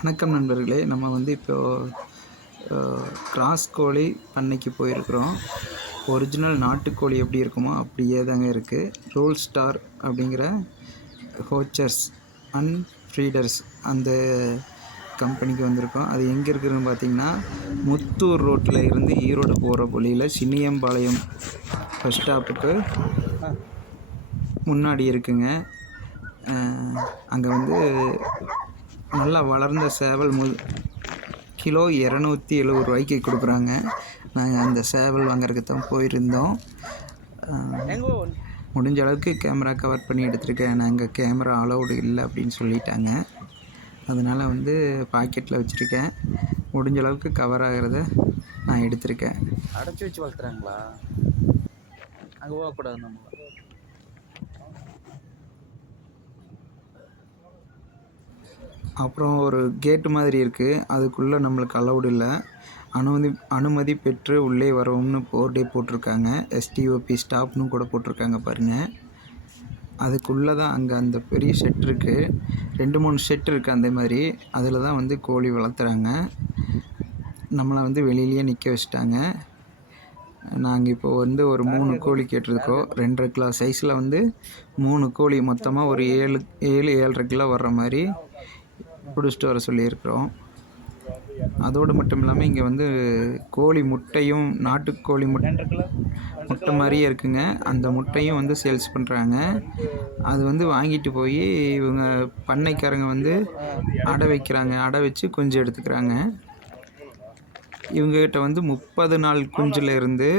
வணக்கம் நண்பர்களே. நம்ம வந்து இப்போது கிராஸ் கோழி பண்ணைக்கு போயிருக்கிறோம். ஒரிஜினல் நாட்டுக்கோழி எப்படி இருக்குமோ அப்படியே தாங்க இருக்குது ரோல் ஸ்டார் அப்படிங்கிற ஹோச்சர்ஸ் அண்ட் ஃப்ரீடர்ஸ் அந்த கம்பெனிக்கு வந்திருக்கோம். அது எங்கே இருக்குதுன்னு பார்த்தீங்கன்னா முத்தூர் ரோட்டில் இருந்து ஈரோடு போகிற வழியில் சின்னியம்பாளையம் பஸ் ஸ்டாப்புக்கு முன்னாடி இருக்குங்க. அங்கே வந்து நல்லா வளர்ந்த சேவல் மு கிலோ இரநூத்தி எழுபது ரூபாய்க்கு கொடுக்குறாங்க. நாங்கள் அந்த சேவல் வாங்குறதுக்கு தான் போயிருந்தோம். முடிஞ்ச அளவுக்கு கேமரா கவர் பண்ணி எடுத்திருக்கேன். நாங்கள் கேமரா அலௌடு இல்லை அப்படின்னு சொல்லிட்டாங்க. அதனால் வந்து பாக்கெட்டில் வச்சுருக்கேன். முடிஞ்ச அளவுக்கு கவர் ஆகிறத நான் எடுத்திருக்கேன். அடைச்சி வச்சு வளர்த்துறாங்களா? அங்கே போகக்கூடாது நம்ம. அப்புறம் ஒரு கேட்டு மாதிரி இருக்குது அதுக்குள்ளே நம்மளுக்கு அலௌடு இல்லை. அனுமதி அனுமதி பெற்று உள்ளே வரவும்னு போர்டே போட்டிருக்காங்க. எஸ்டிஓபி ஸ்டாப்னு கூட போட்டிருக்காங்க பாருங்கள் அதுக்குள்ளே தான் அங்கே அந்த பெரிய ஷெட் இருக்குது ரெண்டு மூணு ஷெட் இருக்குது அந்த மாதிரி. அதில் தான் வந்து கோழி வளர்த்துறாங்க. நம்மளை வந்து வெளியிலேயே நிற்க வச்சுட்டாங்க. நாங்கள் இப்போ வந்து ஒரு மூணு கோழி கேட்டிருக்கோம். ரெண்டரை கிலோ சைஸில் வந்து மூணு கோழி. மொத்தமாக ஒரு ஏழு ஏழு ஏழரை கிலோ வர்ற மாதிரி. பிடிச்சிட்டு வர சொல்லியிருக்கிறோம். அதோடு மட்டும் இல்லாமல் இங்கே வந்து கோழி முட்டையும் நாட்டுக்கோழி முட்டை முட்டை மாதிரியே இருக்குங்க. அந்த முட்டையும் வந்து சேல்ஸ் பண்ணுறாங்க அது வந்து வாங்கிட்டு போய் இவங்க பண்ணைக்காரங்க வந்து அடை வைக்கிறாங்க. அடை வச்சு குஞ்சு எடுத்துக்கிறாங்க. இவங்ககிட்ட வந்து முப்பது நாள் குஞ்சுலேருந்து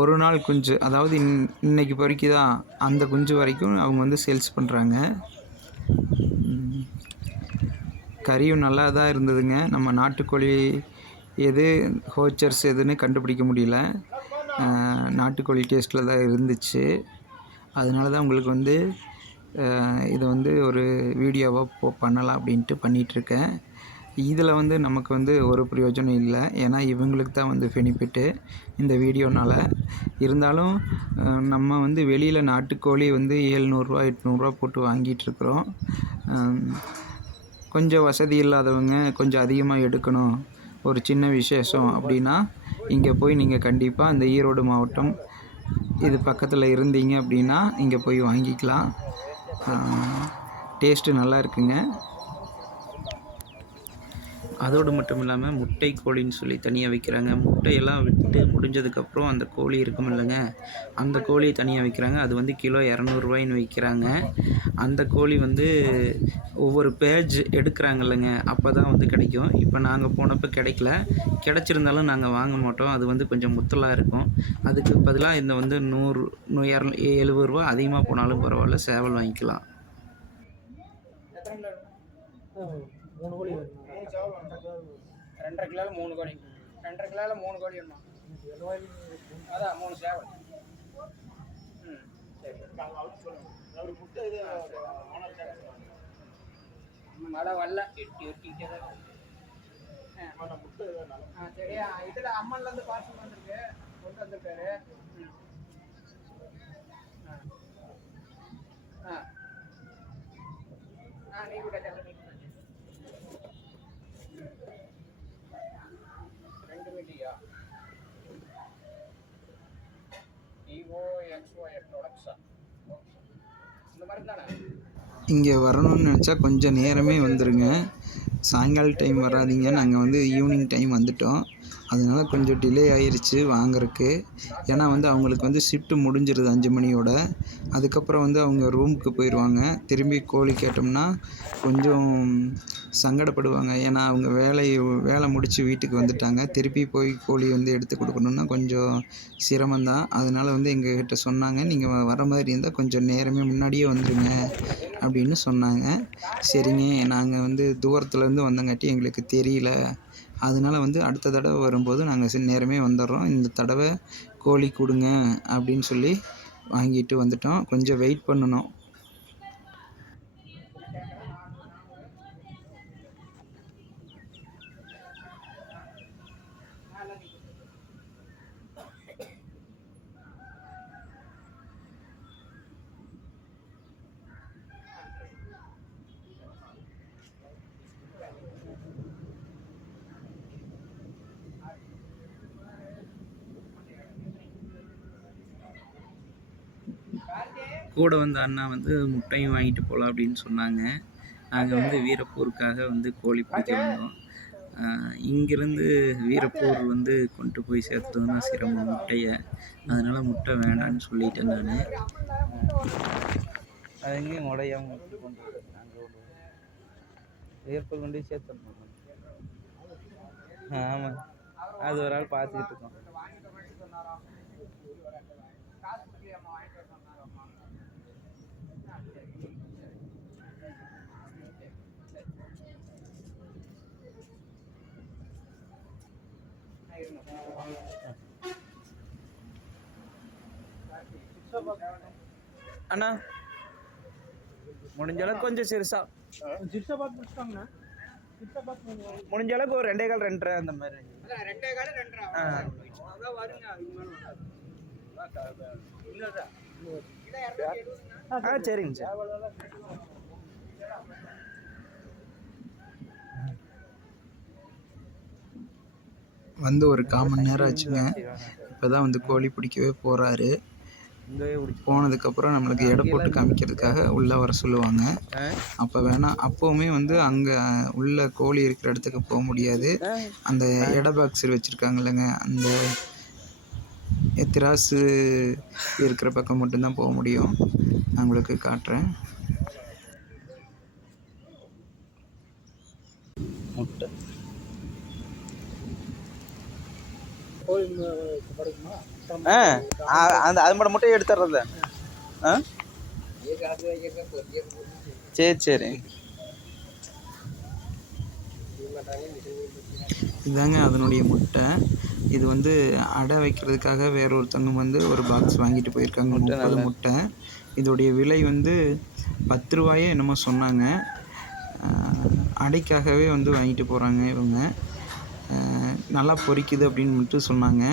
ஒரு நாள் குஞ்சு. அதாவது இன் இன்னைக்கு வரைக்கும் தான் அந்த குஞ்சு வரைக்கும் அவங்க வந்து சேல்ஸ் பண்ணுறாங்க கறியும் நல்லா தான் இருந்ததுங்க. நம்ம நாட்டுக்கோழி எது ஹோச்சர்ஸ் எதுன்னு கண்டுபிடிக்க முடியல. நாட்டுக்கோழி டேஸ்ட்டில் தான் இருந்துச்சு. அதனால தான் உங்களுக்கு வந்து இதை வந்து ஒரு வீடியோவாக போ பண்ணலாம் அப்படின்ட்டு பண்ணிகிட்ருக்கேன் இதில் வந்து நமக்கு வந்து ஒரு பிரயோஜனம் இல்லை. ஏன்னா இவங்களுக்கு தான் வந்து பெனிஃபிட்டு இந்த வீடியோனால் இருந்தாலும் நம்ம வந்து வெளியில் நாட்டுக்கோழி வந்து ஏழ்நூறுரூவா எட்நூறுரூவா போட்டு வாங்கிட்டுருக்குறோம். இருக்கிறோம் கொஞ்சம் வசதி இல்லாதவங்க கொஞ்சம் அதிகமாக எடுக்கணும். ஒரு சின்ன விசேஷம் அப்படின்னா இங்கே போய் நீங்கள் கண்டிப்பாக இந்த ஈரோடு மாவட்டம் இது பக்கத்தில் இருந்தீங்க அப்படின்னா இங்கே போய் வாங்கிக்கலாம். டேஸ்ட்டு நல்லா இருக்குங்க. அதோடு மட்டும் இல்லாமல் முட்டை கோழின்னு சொல்லி தனியாக வைக்கிறாங்க. முட்டையெல்லாம் விட்டு முடிஞ்சதுக்கப்புறம் அந்த கோழி இருக்கும் இல்லைங்க. அந்த கோழியை தனியாக வைக்கிறாங்க. அது வந்து கிலோ இரநூறுவாயின்னு விற்கிறாங்க அந்த கோழி வந்து ஒவ்வொரு பேஜ் எடுக்கிறாங்க இல்லைங்க. அப்போ தான் வந்து கிடைக்கும். இப்போ நாங்கள் போனப்போ கிடைக்கல. கிடைச்சிருந்தாலும் நாங்கள் வாங்க மாட்டோம். அது வந்து கொஞ்சம் முத்தலாக இருக்கும். அதுக்கு பதிலாக இந்த வந்து நூறு நூறு இரநூ எழுபது ரூபா அதிகமாக போனாலும் பரவாயில்ல. சேவல் வாங்கிக்கலாம். மூணு கோழி வேணும்? ரெண்டரை கிலோவில் மூணு கோடி. ரெண்டரை கிலோவில் மூணு கோடி வேணுமா? அதான் மூணு சேவல். ம் சரி மழை வரல. எட்டி எட்டிக்கிட்டே தான் இருக்கு. ஆ. சரி ஆ, இதுல அம்மன்ல இருந்து பார்சல் வந்திருக்கு. கொண்டு வந்திருக்காரு ம். ஆ. ஆ ஆ நீ கூட செல்ல நீ கூட ரெண்டு மீட்டியா விவோ எக்ஸ்ஓ ப்ராடக்ட்ஸா இந்த மாதிரி தானே இங்கே வரணும்னு நினச்சா கொஞ்சம் நேரமே வந்துடுங்க சாயங்கால டைம் வராதீங்க. நாங்கள் வந்து ஈவினிங் டைம் வந்துட்டோம். அதனால் கொஞ்சம் டிலே ஆயிடுச்சு வாங்குறதுக்கு. ஏன்னா வந்து அவங்களுக்கு வந்து ஷிஃப்ட்டு முடிஞ்சிருது அஞ்சு மணியோட. அதுக்கப்புறம் வந்து அவங்க ரூமுக்கு போயிடுவாங்க திரும்பி கோழி கேட்டோம்னா கொஞ்சம் சங்கடப்படுவாங்க. ஏன்னா அவங்க வேலையை வேலை முடித்து வீட்டுக்கு வந்துட்டாங்க. திருப்பி போய் கோழி வந்து எடுத்து கொடுக்கணுன்னா கொஞ்சம் சிரமந்தான் அதனால் வந்து எங்ககிட்ட சொன்னாங்க. நீங்கள் வர மாதிரி இருந்தால் கொஞ்சம் நேரமே முன்னாடியே வந்துடுங்க அப்படின்னு சொன்னாங்க. சரிங்க. நாங்கள் வந்து தூரத்துலேருந்து வந்தங்காட்டி எங்களுக்கு தெரியல. அதனால வந்து அடுத்த தடவை வரும்போது நாங்கள் நேரமே வந்துடுறோம். இந்த தடவை கோழி கொடுங்க அப்படின்னு சொல்லி வாங்கிட்டு வந்துட்டோம். கொஞ்சம் வெயிட் பண்ணணும். கூட வந்த அண்ணா வந்து முட்டையும் வாங்கிட்டு போகலாம் அப்படின்னு சொன்னாங்க. நாங்கள் வந்து வீரப்பூருக்காக வந்து கோழி பிடிக்க வந்தோம். இங்கேருந்து வீரப்பூர் வந்து கொண்டு போய் சேர்த்ததுன்னா சிரமம் முட்டையை. அதனால் முட்டை வேண்டான்னு சொல்லிட்டேன் நான். அது எங்கேயும் உடையாம கொண்டு வீரப்பூர் கொண்டு போய் சேர்த்துடணும் ஆமாம் அது ஒரு ஆள் பார்த்துக்கிட்டு இருக்கோம். அண்ணா முடிஞ்ச அளவுக்கு கொஞ்சம் சிறுசா. ஜிப்ஸை பார்த்து முடிச்சிட்டாங்கண்ணா முடிஞ்ச அளவுக்கு ஒரு ரெண்டே கால் ரெண்டரை அந்த மாதிரி. ரெண்டே கால் ரெண்டரை ஆ. அதான் வருங்க ஆ சரிங்க சார். வந்து ஒரு கால் மணி நேரம் ஆச்சுங்க. இப்போ தான் வந்து கோழி பிடிக்கவே போகிறாரு போனதுக்கப்புறம் நம்மளுக்கு எடை போட்டு காமிக்கிறதுக்காக உள்ளே வர சொல்லுவாங்க. அப்போ வேணால் அப்போவுமே வந்து அங்கே உள்ள கோழி இருக்கிற இடத்துக்கு போக முடியாது. அந்த எடை பாக்ஸ் வச்சுருக்காங்க இல்லைங்க அந்த திராசு இருக்கிற பக்கம் மட்டும்தான் போக முடியும். நான் உங்களுக்கு காட்டுறேன் முட்டை கோழி படுக்குமா ஆ அந்த அது மட்டும் முட்டையை எடுத்துடுறது ஆ? சரி சரி. இதாங்க அதனுடைய முட்டை. இது வந்து அடை வைக்கிறதுக்காக வேற ஒருத்தவங்க வந்து ஒரு பாக்ஸ் வாங்கிட்டு போயிருக்காங்க. முப்பது முட்டை. இதோடைய விலை வந்து பத்து ரூபாயே என்னமோ சொன்னாங்க. அடைக்காகவே வந்து வாங்கிட்டு போகிறாங்க இவங்க. நல்லா பொரிக்குது அப்படின்னு மட்டும் சொன்னாங்க.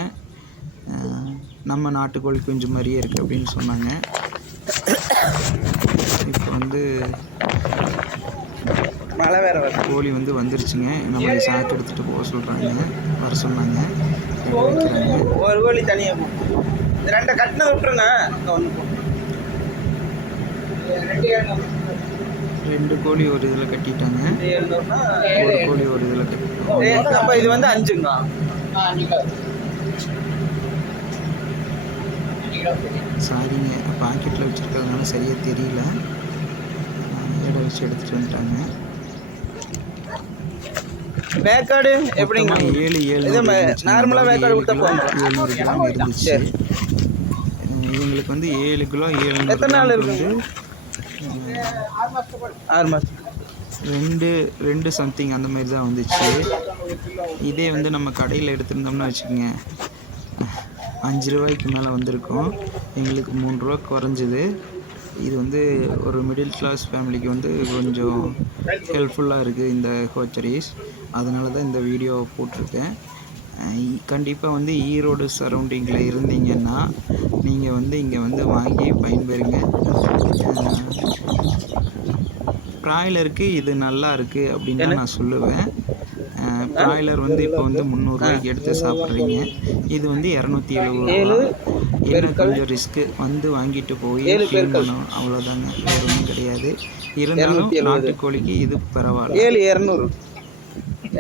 நம்ம நாட்டுக்கோழி குஞ்சு மாதிரியே இருக்குது அப்படின்னு சொன்னாங்க. இப்போ வந்து மழை வேற கோழி வந்து வந்துருச்சுங்க. நம்மளை சாக்கு எடுத்துகிட்டு போக சொல்கிறாங்க வர சொன்னாங்க. ஒரு கோழி தனியாக இந்த ரெண்டை கட்டினதை விட்டுருங்க ரெண்டு கோழி ஒரு இதில் கட்டிட்டாங்க. ஒரு கோழி ஒரு இதில் கட்டி அப்போ இது வந்து அஞ்சுங்க ஆ நீங்கள் நீங்கள் சாரிங்க பாக்கெட்டில் வச்சுருக்கிறதுனால சரியாக தெரியல. எடை வச்சு எடுத்துகிட்டு வந்துட்டாங்க. வேக்காடு எப்படிங்க? ஏழு ஏழு இது நார்மலாக வேக்காடு கொடுத்தா போதும். ஏழ்நூறு கிராம் இருந்துச்சு. இவங்களுக்கு வந்து ஏழு கிலோ ஏழு எத்தனை நாள் இருக்குங்க ஆறு மாதம் ரெண்டு ரெண்டு சம்திங் அந்த மாதிரி தான் வந்துச்சு. இதே வந்து நம்ம கடையில் எடுத்திருந்தோம்னா வச்சுக்கோங்க. அஞ்சு ரூபாய்க்கு மேலே வந்திருக்கும். எங்களுக்கு மூணு ரூபா குறைஞ்சிது. இது வந்து ஒரு மிடில் கிளாஸ் ஃபேமிலிக்கு வந்து கொஞ்சம் ஹெல்ப்ஃபுல்லாக இருக்குது இந்த ஹோச்சரிஸ் அதனால தான் இந்த வீடியோ போட்டிருக்கேன். கண்டிப்பாக வந்து ஈரோடு சரௌண்டிங்கில் இருந்தீங்கன்னா நீங்கள் வந்து இங்கே வந்து வாங்கி பயன்பெறுங்க. ப்ராய்லருக்கு இது நல்லா இருக்குது அப்படின்னு நான் சொல்லுவேன். ப்ராய்லர் வந்து இப்போ வந்து முந்நூறுரூவாய்க்கு எடுத்து சாப்பிட்றீங்க. இது வந்து இரநூத்தி எழுபது ரூபா. இன்னும் கொஞ்சம் ரிஸ்க்கு வந்து வாங்கிட்டு போய் க்ளீன் பண்ணணும். அவ்வளோதாங்க வேறு ஒன்றும் கிடையாது. இருந்தாலும் நாட்டுக்கோழிக்கு இது பரவாயில்ல. ஏழு இரநூறு.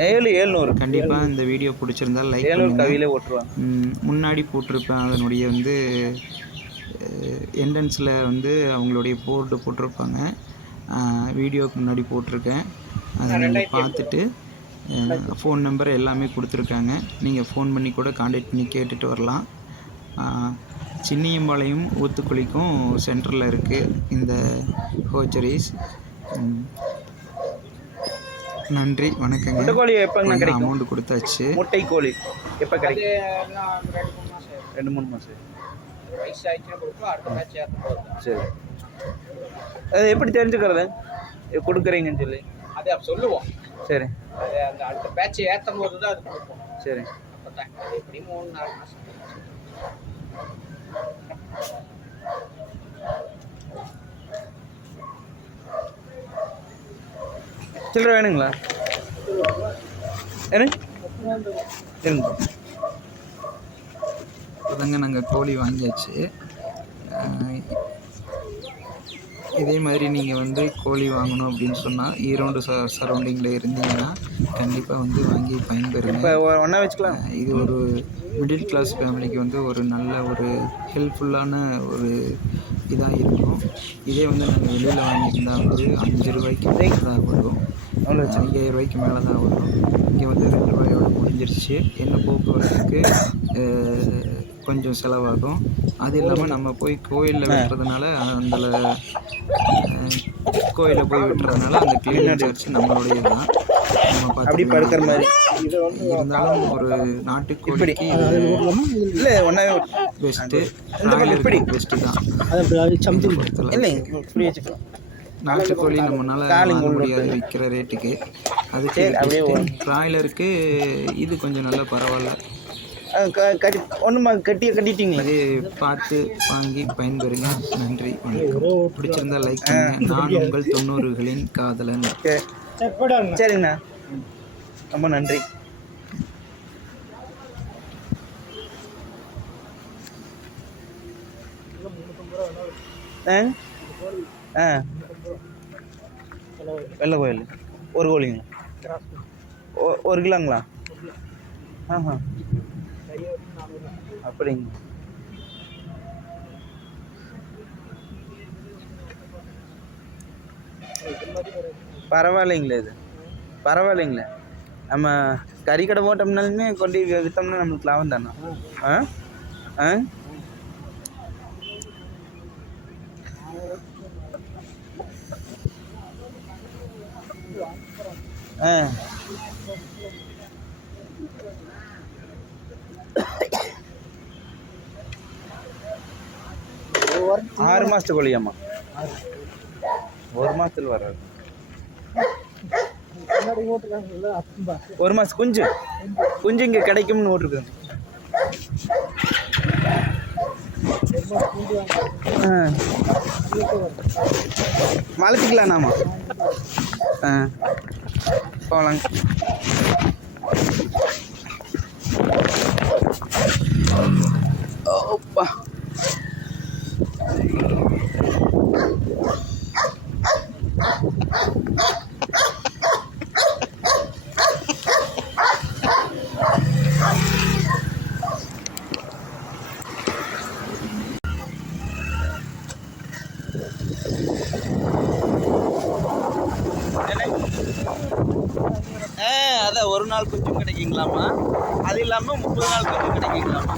ஏழு ஏழ்நூறு கண்டிப்பாக இந்த வீடியோ பிடிச்சிருந்தா லைக் கவியிலே ஓட்டுருவாங்க. முன்னாடி போட்டிருப்பேன். அதனுடைய வந்து என்ட்ரன்ஸில் வந்து அவங்களுடைய போர்டு போட்டிருப்பாங்க. வீடியோக்கு முன்னாடி போட்டிருக்கேன். அதை நீங்கள் பார்த்துட்டு ஃபோன் நம்பர் எல்லாமே கொடுத்துருக்காங்க. நீங்கள் ஃபோன் பண்ணி கூட காண்டாக்ட் பண்ணி கேட்டுட்டு வரலாம். சின்னியம்பாளையம் ஊத்துக்குளிக்கும் சென்டரில் இருக்குது இந்த ஹோச்சரிஸ். நன்றி வணக்கங்க. கோழி கிடைக்கும்? அமௌண்ட் கொடுத்தாச்சு? முட்டை கோழி எப்போ கிடைக்கும்? ரெண்டு மூணு மாதம் சரி. அது எப்படி தெரிஞ்சுக்கிறது? இது கொடுக்குறீங்கன்னு சொல்லி. அது அப்போ சொல்லுவோம். சரி. அது அந்த அடுத்த பேட்ச் ஏற்றும் போது தான் அது கொடுப்போம். சரி. அப்போ தான் அது எப்படி மூணு நாலு மாதம் சில்லறை வேணுங்களா? என்ன? இருங்க நாங்கள் கோழி வாங்கியாச்சு ஆஹ் இதே மாதிரி நீங்கள் வந்து கோழி வாங்கணும் அப்படின்னு சொன்னால் ஈரோடு ச சரௌண்டிங்கில் இருந்தீங்கன்னா கண்டிப்பாக வந்து வாங்கி பயன்பெறுங்க. இப்போ ஒன்றா வச்சுக்கலாம். இது ஒரு மிடில் கிளாஸ் ஃபேமிலிக்கு வந்து ஒரு நல்ல ஒரு ஹெல்ப்ஃபுல்லான ஒரு இதாக இருக்கும். இதே வந்து நாங்கள் வெளியில் வாங்கியிருந்தா வந்து அஞ்சு ரூபாய்க்கு மேலே தான் வரும். ஐயாயிரம் ரூபாய்க்கு மேலே தான் வரும். இங்கே வந்து ரெண்டு ரூபாயோட முடிஞ்சிருச்சு. என்ன போக்குவரத்துக்கு கொஞ்சம் செலவாகும். அது இல்லாமல் நம்ம போய் கோயிலில் வெட்டுறதுனால அந்த கோயிலில் போய் வெட்டுறதுனால அந்த கிளீனிங் சார்ஜ் நம்மளுடைய தான் நம்ம அப்படி பார்த்து படுக்கிற மாதிரி. இருந்தாலும் ஒரு நாட்டுக்கோழிக்கு இல்லை ஒன்றா பெஸ்ட்டு இப்படி. பெஸ்ட்டு தான். இல்லை வச்சுக்கலாம். நாட்டுக்கோழி நம்மளால வாங்க முடியாது விற்கிற ரேட்டுக்கு அதுக்கு அப்படியே பிராய்லருக்கு இது கொஞ்சம் நல்லா பரவாயில்ல. கட்டி ஒன்றுமா கட்டி கட்டிட்டீங்களா? இது பார்த்து வாங்கி பயன்பெறுங்க. நன்றி வணக்கம். பிடிச்சிருந்தா லைக் பண்ணுங்க. நான் உங்கள் தொண்ணூறுகளின் காதலன். சரி சரிங்கண்ணா. ரொம்ப நன்றி. ஆ வெள்ளை கோயில். ஒரு கோழிங்களா ஒரு கிலோங்களா? ஆஹா. அப்படிங்க. பரவாயில்லைங்களே இது. பரவாயில்லைங்களே. நம்ம கறி கடை போட்டோம்னாலுமே கொண்டு விற்றோம்னா நம்மளுக்கு லாபம் தானே. ஆ? ஆ? ஆ. ஆறு மாதத்து கோழியாம்மா ஒரு மாதத்தில் வராது. ஒரு மாதம் குஞ்சு. குஞ்சு இங்கே கிடைக்கும்னு ஓட்டிருக்குது ஆ. வளர்த்திக்கலாம்ண்ணாமா ஆ. போகலாங்க ஓப்பா. அதான் ஒரு நாள் குஞ்சும் கிடைக்குங்களாமா அது இல்லாமல் முப்பது நாள் குஞ்சும் கிடைக்குங்களாமா